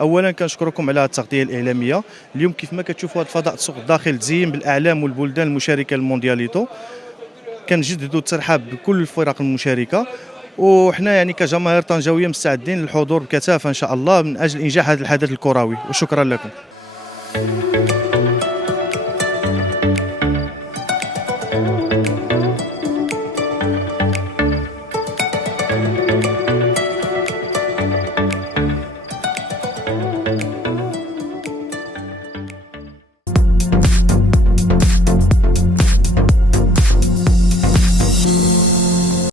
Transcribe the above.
اولا كنشكركم على التغطيه الاعلاميه اليوم. كيف ما كتشوفوا هذا الفضاء السوق الداخل تزين بالاعلام والبلدان المشاركه للموندياليتو. كنجددوا الترحاب بكل الفرق المشاركه، وحنا يعني كجماهير طنجاويه مستعدين للحضور بكثافه ان شاء الله من اجل انجاح هذا الحدث الكروي، وشكرا لكم.